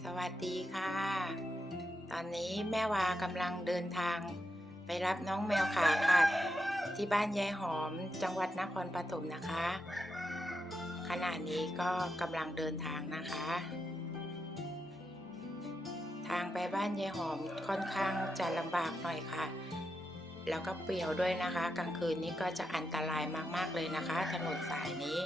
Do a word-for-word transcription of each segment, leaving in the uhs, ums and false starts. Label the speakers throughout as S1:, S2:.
S1: สวัสดีค่ะ ตอนนี้แม่วากำลังเดินทางไปรับน้องแมวขาขาดที่บ้านยายหอมจังหวัดนครปฐมนะคะ ขณะนี้ก็กำลังเดินทางนะคะ ทางไปบ้านยายหอมค่อนข้างจะลำบากหน่อยค่ะ แล้วก็เปลี่ยวด้วยนะคะ กลางคืนนี้ก็จะอันตรายมากๆเลยนะคะ ถนนสายนี้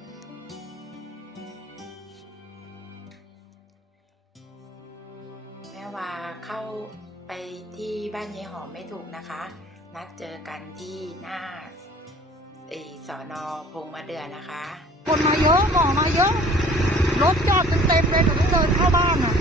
S1: แม่วาเข้าไปที่บ้านยายหอมไม่ถูกนะคะ นัดเจอกันที่หน้าสน.พงมาเดือนะคะ
S2: คนมาเยอะหมอมาเยอะรถจอดเต็มเลยหนูต้องเดินเข้าบ้านอ่ะ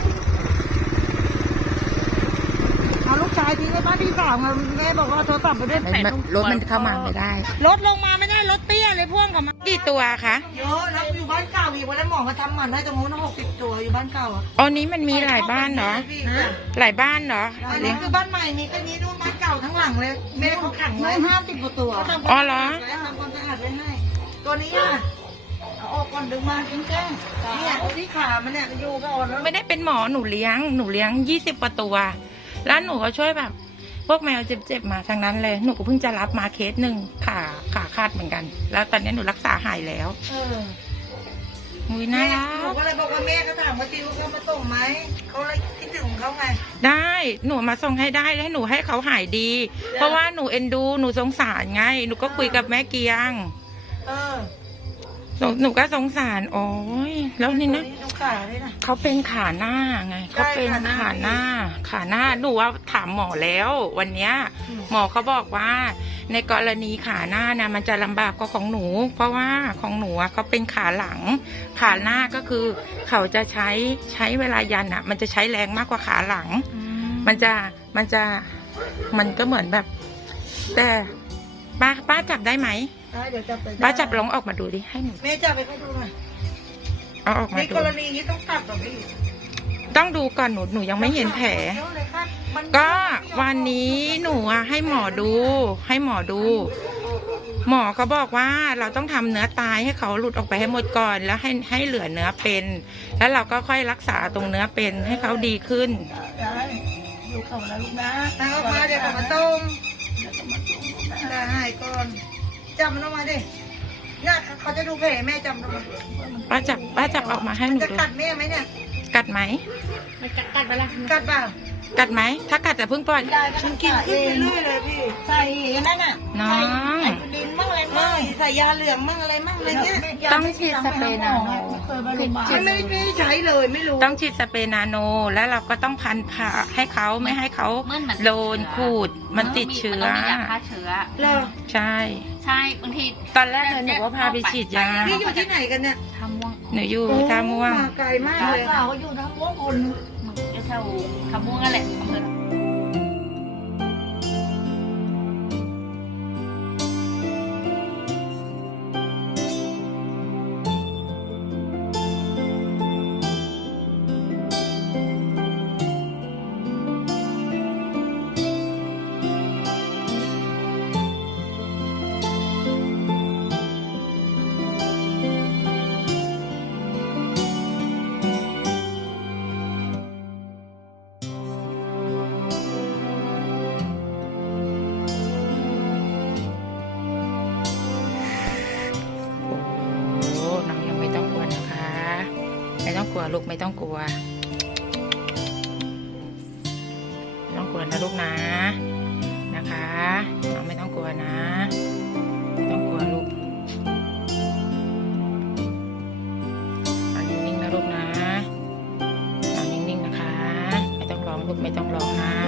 S2: เอาลูกชายทิ้งไว้บ้านพี่สาวไงแม่บอกว่าโทรศัพท์ไปด้วย
S1: รถมันเข้ามาไม่ได้
S2: รถลงมาไม่ได้รถเตี้ยเลยพ่วงกับมา
S1: กี่ตัวคะ
S2: เยอะแล้วอยู่บ้านเก่าอีกวันนั้นหมอมาทำหมันได้ตรงนู้นหกสิบตัวอยู่บ้านเก่าอ่ะ
S1: อ๋อนี้มันมีหลายบ้านเหรอ หลายบ้านเหรอ
S2: อันนี้คือบ้านใหม่มีแค่นี้นู่นบ้านเก่าทั้งหลังเลยแม่เขาขังไว้ห้าสิบกว่าตัว
S1: อ๋อเหรอ
S2: ทำความสะอาดไว้ให้ตัวนี้อ่ะเอาออกก่อนดึงมาแจ้งๆเนี่ยที่ขามันเนี่ยอยู่ก็อ่อนแล้ว
S1: ไม่ได้เป็นหมอหนูเลี้ยงหนูเลี้ยงยี่สิบกว่าตัวแล้วหนูก็ช่วยแบบพวกแมวเจ็บๆมาทางนั้นเลยหนูก็เพิ่งจะรับมาเคสหนึ่งขาขาขาดเหมือนกัน แล้วตอนนี้หนูรักษาหายแล้ว
S2: เออ
S1: มุ้ยน่ารั
S2: หนู
S1: ก
S2: ก็เลยบอกว่าแม่ก็ถามว่าจิวเขามาส่งไหมเขาเลยคิดถึงของเขาไง
S1: ได้หนูมาส่งให้ได้ให้หนูให้เขาหายดี เพราะว่าหนูเอ็นดูหนูสงสารไงหนูก็คุยกับแม่เกียง
S2: เออ
S1: หนูหนูก็สงสารโอ้ยแล้วนี่นะ
S2: ดูขาด้วยนะ
S1: เขาเป็นขาหน้าไงเขาเป็น
S2: ใช่
S1: ขา
S2: ขา
S1: ห
S2: ห
S1: น้า
S2: น้า
S1: ขาหน้าหนูว่าถามหมอแล้ววันเนี้ย
S2: อืม
S1: หมอเขาบอกว่าในกรณีขาหน้านะมันจะลำบากกว่าของหนู เพราะว่าของหนูอะเขาเป็นขาหลัง ขาหน้าก็คือเขาจะใช้ใช้เวลายันอ่ะ มันจะใช้แรงมากกว่าขาหลัง มันจะมันจะมันก็เหมือนแบบ แต่ป้าป้าจับได้ไหม
S2: ได้เดี๋ยวจับไป
S1: ป้าจับลองออกมาดูดิให้หนู
S2: แม่จับไปให้ดูหน่อย
S1: เอาออก
S2: ใน
S1: มาดู
S2: กรณีนี้ต้องตัดหรอพี่
S1: ต้องดูก่อนหนูหนูยังไม่เห็นแผล
S2: เยอะเลยครับมัน
S1: ก็วันนี้หนูอะให้หมอดู ให้หมอดู หมอเขาบอกว่าเราต้องทำเนื้อตายให้เขาหลุดออกไปให้หมดก่อน แล้วให้ให้เหลือเนื้อเป็น แล้วเราก็ค่อยรักษาตรงเนื้อเป็นให้เขาดีขึ้น
S2: ได้ดูเขาแล้วลูกนะเอาออกมาเดี๋ยวเขามาต้มได้ให้ก่อนจับมันออกมาดิเนี่ยเขาจะดูแผลแม่จับมันออกมา
S1: ป้าจับป้าจับออกมาให้หนู
S2: จะ
S1: ดู
S2: กัดแม่ไหมเนี่ย
S1: กัดไหม
S2: มันกัดกัดไปละกัดเปล่า
S1: กัดไหมถ้ากัดจะพึ่งปล่อย
S2: ฉันกินขึ้นไปเรื่อยเลยพี่ใส่นั่นน่ะ
S1: น้อง
S2: ใส่ดินมั่งอะไรมั่งใส่ยาเหลืองมั่งอะไรมั่งอะไรเงี้ย
S1: ต้องฉีดสเปรย์นาโน
S2: ฉันไม่ไม่ใช้เลยไม่รู้
S1: ต้องฉีดสเปรย์นาโน แล้วเราก็ต้องพันผ่าให้เขาไม่ให้เขาโดนขูดมันติดเชื้อ
S3: มันต้องมียาฆ่าเชื้อ
S2: เหรอ
S1: ใช่
S3: ใช่บางที
S1: ตอนแรกเลยหนูก็พาไปฉีดยา
S2: พี่อยู่ที่ไหนกันเนี่ย
S3: ทำม่วง
S1: หนูอยู่ท่าม่วง
S2: มาไกลมากเลยเขาอยู่ทั้งม่วงคน
S3: มันจะแถวทำม่วงนั่นแหละอำเภอ
S1: โอ้น้องยังไม่ต้องกลัวนะคะ ไม่ต้องกลัวลูกไม่ต้องกลัวไม่ต้องกลัวนะลูกนะนะคะน้องไม่ต้องกลัวนะไม่ต้องกลัวลูกนอนนิ่งๆนะลูกนะนอนนิ่งๆนะคะไม่ต้องร้องลูกไม่ต้องร้องนะ